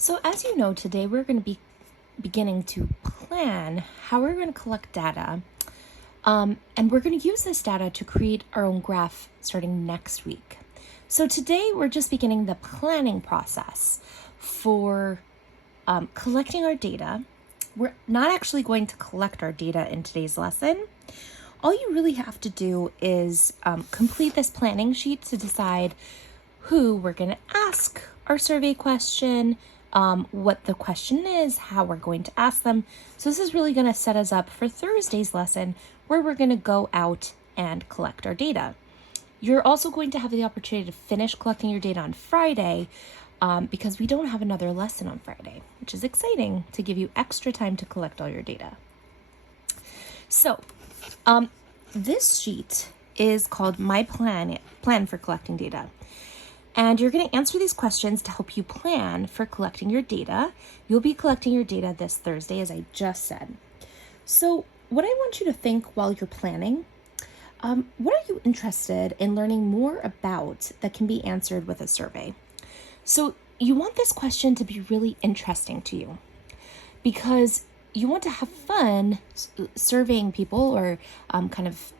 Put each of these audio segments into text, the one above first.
So as you know, today we're going to be beginning to plan how we're going to collect data. And we're going to use this data to create our own graph starting next week. So today we're just beginning the planning process for collecting our data. We're not actually going to collect our data in today's lesson. All you really have to do is complete this planning sheet to decide who we're going to ask our survey question, what the question is, how we're going to ask them. So this is really going to set us up for Thursday's lesson where we're going to go out and collect our data. You're also going to have the opportunity to finish collecting your data on Friday because we don't have another lesson on Friday, which is exciting to give you extra time to collect all your data. So this sheet is called My Plan for Collecting Data. And you're going to answer these questions to help you plan for collecting your data. You'll be collecting your data this Thursday, as I just said. So what I want you to think while you're planning, what are you interested in learning more about that can be answered with a survey? So you want this question to be really interesting to you because you want to have fun surveying people or kind of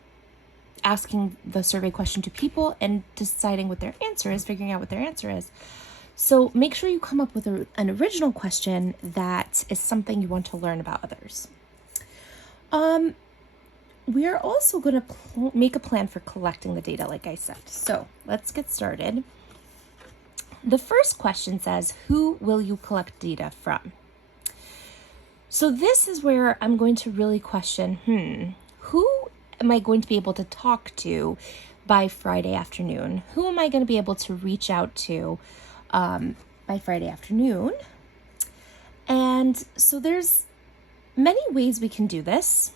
asking the survey question to people and deciding what their answer is, figuring out what their answer is. So make sure you come up with an original question that is something you want to learn about others. We are also going to make a plan for collecting the data, like I said. So let's get started. The first question says, who will you collect data from? So this is where I'm going to really question, who am I going to be able to talk to by Friday afternoon? Who am I going to be able to reach out to by Friday afternoon? And so there's many ways we can do this.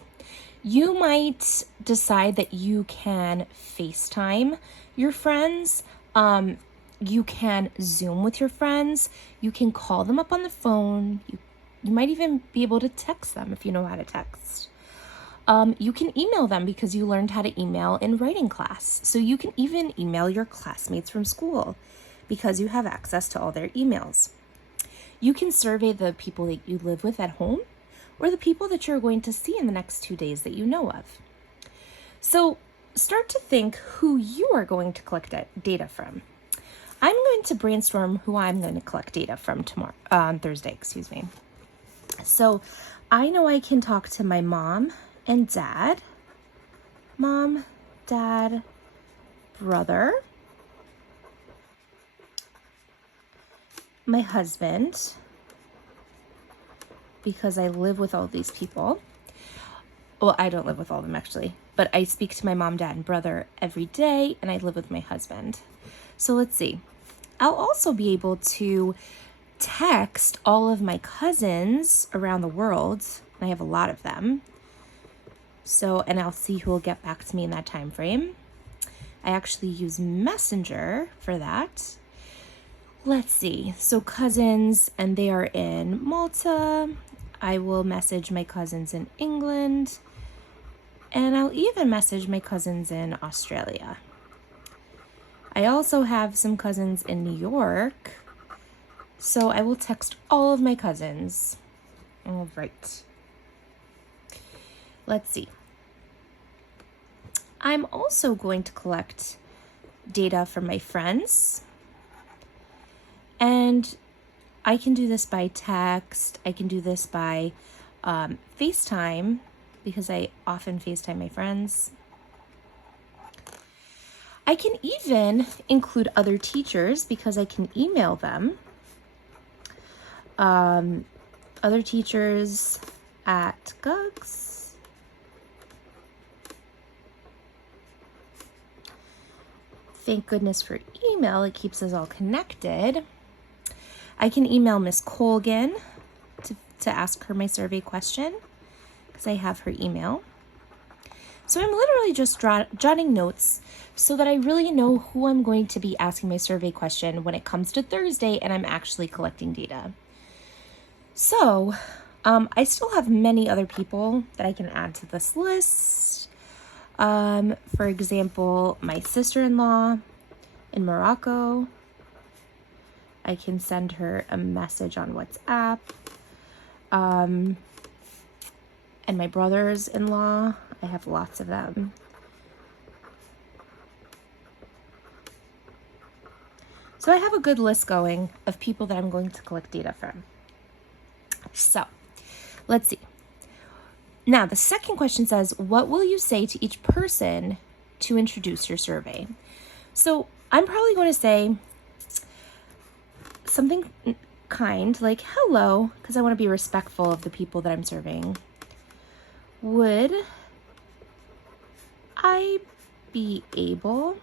You might decide that you can FaceTime your friends. You can Zoom with your friends. You can call them up on the phone. You might even be able to text them if you know how to text. You can email them because you learned how to email in writing class. So you can even email your classmates from school because you have access to all their emails. You can survey the people that you live with at home or the people that you're going to see in the next 2 days that you know of. So start to think who you are going to collect data from. I'm going to brainstorm who I'm going to collect data from on Thursday. So I know I can talk to my mom and dad, brother, my husband, because I live with all these people. Well, I don't live with all of them actually, but I speak to my mom, dad, and brother every day, and I live with my husband. So let's see. I'll also be able to text all of my cousins around the world. I have a lot of them. So, and I'll see who will get back to me in that time frame. I actually use Messenger for that. Let's see. So cousins, and they are in Malta. I will message my cousins in England. And I'll even message my cousins in Australia. I also have some cousins in New York. So I will text all of my cousins. All right. Let's see. I'm also going to collect data from my friends. And I can do this by text. I can do this by FaceTime because I often FaceTime my friends. I can even include other teachers because I can email them. Other teachers at Gugs. Thank goodness for email. It keeps us all connected. I can email Miss Colgan to ask her my survey question because I have her email. So I'm literally just jotting notes so that I really know who I'm going to be asking my survey question when it comes to Thursday and I'm actually collecting data. So I still have many other people that I can add to this list. For example, my sister-in-law in Morocco, I can send her a message on WhatsApp. And my brothers-in-law, I have lots of them. So I have a good list going of people that I'm going to collect data from. So let's see. Now, the second question says, what will you say to each person to introduce your survey? So I'm probably going to say something kind, like hello, because I want to be respectful of the people that I'm serving. Would I be able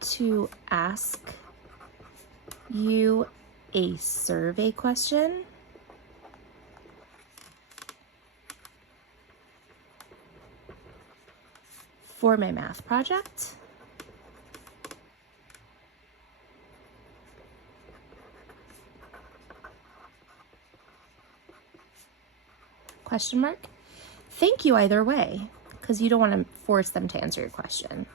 to ask you a survey question? For my math project? Question mark? Thank you either way, because you don't want to force them to answer your question.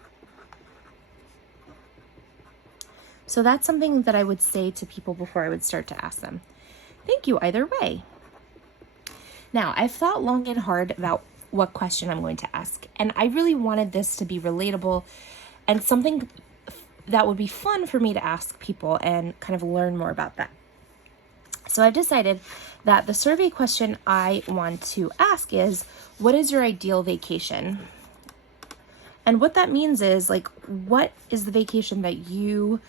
So that's something that I would say to people before I would start to ask them. Thank you either way. Now, I've thought long and hard about what question I'm going to ask, and I really wanted this to be relatable and something that would be fun for me to ask people and kind of learn more about that. So I've decided that the survey question I want to ask is, what is your ideal vacation? And what that means is, like, what is the vacation that you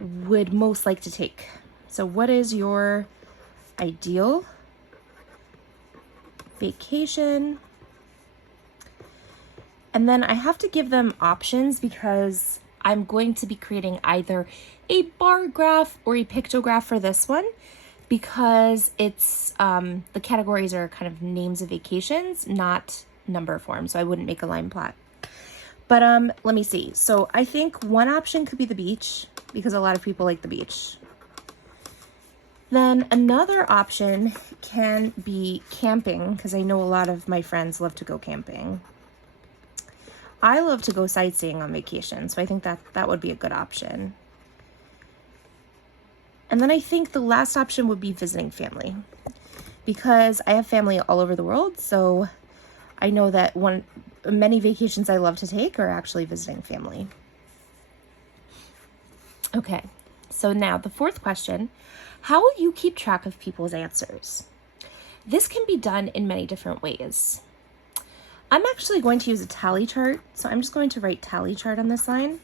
would most like to take? So what is your ideal vacation? And then I have to give them options because I'm going to be creating either a bar graph or a pictograph for this one, because it's the categories are kind of names of vacations, not number form. So I wouldn't make a line plot. But let me see. So I think one option could be the beach, because a lot of people like the beach. Then another option can be camping, because I know a lot of my friends love to go camping. I love to go sightseeing on vacation, so I think that would be a good option. And then I think the last option would be visiting family, because I have family all over the world, so I know that many vacations I love to take are actually visiting family. Okay, so now the fourth question, how will you keep track of people's answers? This can be done in many different ways. I'm actually going to use a tally chart, so I'm just going to write tally chart on this line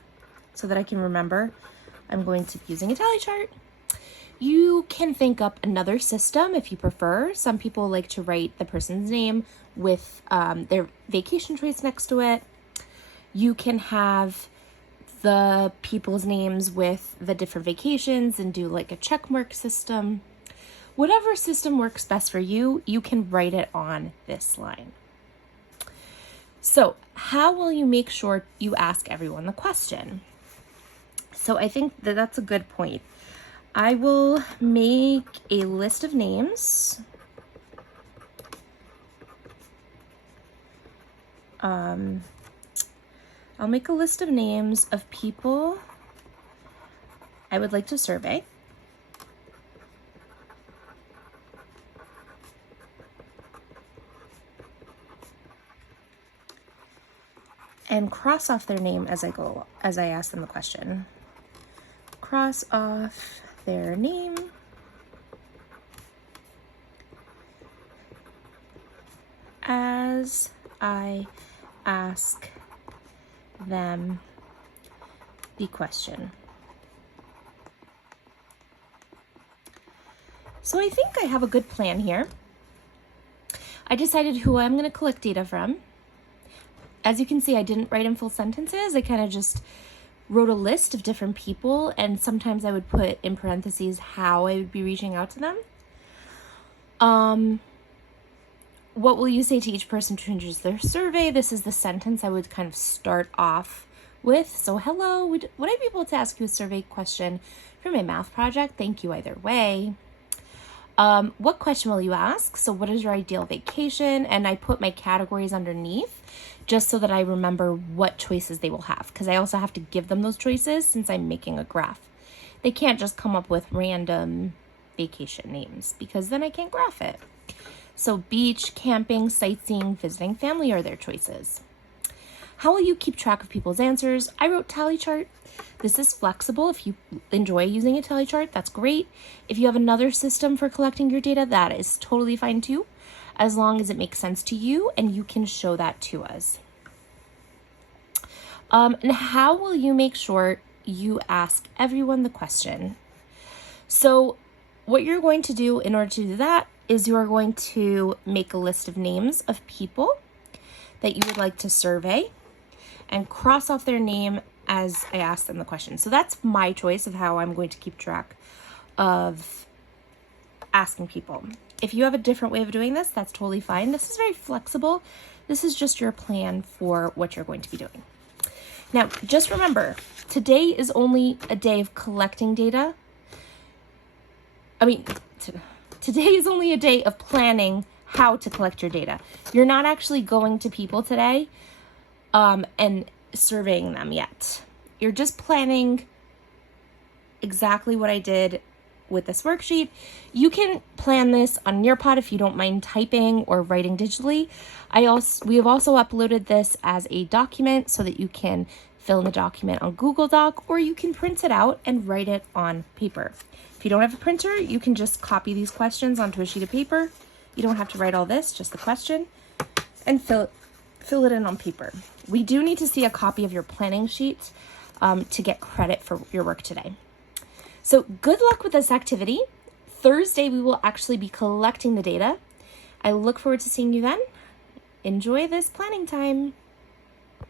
so that I can remember. I'm going to be using a tally chart. You can think up another system if you prefer. Some people like to write the person's name with their vacation choice next to it. You can have the people's names with the different vacations and do like a check mark system. Whatever system works best for you, you can write it on this line. So how will you make sure you ask everyone the question? So I think that that's a good point. I will make a list of names. I'll make a list of names of people I would like to survey. And cross off their name as I ask them the question. Cross off their name. As I ask them the question. So I think I have a good plan here. I decided who I'm going to collect data from. As you can see, I didn't write in full sentences. I kind of just wrote a list of different people, and sometimes I would put in parentheses how I would be reaching out to them. What will you say to each person to introduce their survey? This is the sentence I would kind of start off with. So, hello, would I be able to ask you a survey question for my math project? Thank you either way. What question will you ask? So what is your ideal vacation? And I put my categories underneath just so that I remember what choices they will have, because I also have to give them those choices since I'm making a graph. They can't just come up with random vacation names because then I can't graph it. So beach, camping, sightseeing, visiting family are their choices. How will you keep track of people's answers? I wrote tally chart. This is flexible. If you enjoy using a tally chart, that's great. If you have another system for collecting your data, that is totally fine too, as long as it makes sense to you and you can show that to us. And how will you make sure you ask everyone the question? So what you're going to do in order to do that is you are going to make a list of names of people that you would like to survey and cross off their name as I ask them the question. So that's my choice of how I'm going to keep track of asking people. If you have a different way of doing this, that's totally fine. This is very flexible. This is just your plan for what you're going to be doing. Now, just remember, today is only a day of collecting data. Today is only a day of planning how to collect your data. You're not actually going to people today and surveying them yet. You're just planning exactly what I did with this worksheet. You can plan this on Nearpod if you don't mind typing or writing digitally. We have also uploaded this as a document so that you can fill in the document on Google Doc, or you can print it out and write it on paper. If you don't have a printer, you can just copy these questions onto a sheet of paper. You don't have to write all this, just the question, and fill it in on paper. We do need to see a copy of your planning sheet to get credit for your work today. So good luck with this activity. Thursday, we will actually be collecting the data. I look forward to seeing you then. Enjoy this planning time.